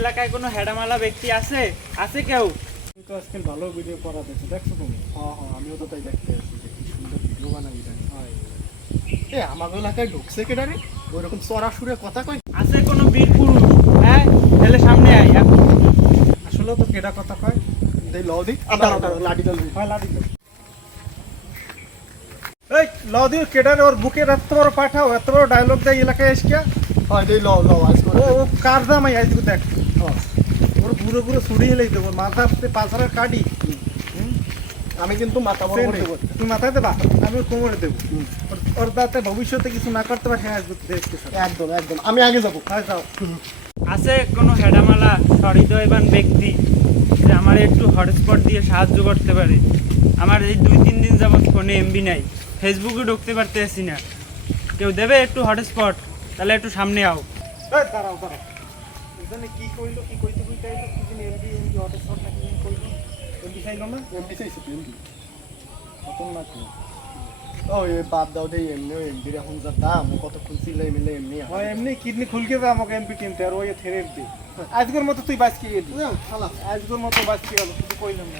এলাকায় কোনো হেডামালা ব্যক্তি আছে কেউ? তুমি তো আজকাল ভালো ভিডিও করা দেখছো তুমি? হ্যাঁ হ্যাঁ, আমিও তো তাই দেখতে আছি যে কি সুন্দর ভিডিও বানাই জানি। হয়। আমাদের এলাকায় ঢুকছে কেডারে ওইরকম চড়া সুরে কথা কয়। আছে কোনো বীর পুরুষ? হ্যাঁ, তাহলে সামনে আয়। আসলে তো কেডা কথা কয়। দেই লও দি আদার লাঠি দল হয় লাডি তো। এই লদি কেডারে ওর বুকে এত বড় পাঠাও, এত বড় ডায়লগ দেয় এলাকায় এসে। হয় দেই লও লও আজ করে। ও কার দাম আই আজকে দেখ। ওর পুরো পুরো ছুরি হেলেই দেবো, মাথা পাঁচহাজার কাটি। আমি কিন্তু মাথা বড় করে দেব। তুই মাথায় দেবা, আমি ওর কোমরে দেবো। ওর দাঁতে ভবিষ্যতে কিছু না করতে পারে, হ্যাঁ দেখতে একদম একদম আমি আগে যাবো। হ্যাঁ যাও। আছে কোনো হেডামালা সহৃদয়বান ব্যক্তি যে আমার একটু হটস্পট দিয়ে সাহায্য করতে পারে? আমার এই 2-3 দিন যাবৎ ফোনে এমবি নাই, ফেসবুকে ঢুকতে পারতেছি না। কেউ দেবে একটু হটস্পট? তাহলে একটু সামনে আও। এই দাঁড়াও দাঁড়াও, এখানে কি কইলো, কি কইতে কইতে আইলো, কি জানি এমবি এমবি হটস্পট নাকি কি কইলো? এমবি চাইলো না? এমনি চাইছি এমনি। কত না কি ও এই বাদ দাও দেই এমনি এমনি এখন যা দাম কতক্ষণ চিল্লাই মিলে এমনি হয় এমনি কিডনি খুলকে যা আমাকে এমপি কিনতে, আর ওই থেরেপ দে। আজকের মতো তুই বাঁচকে গেলি, খালা আজকের মতো বাঁচকে গেল, কিছু কইলাম না।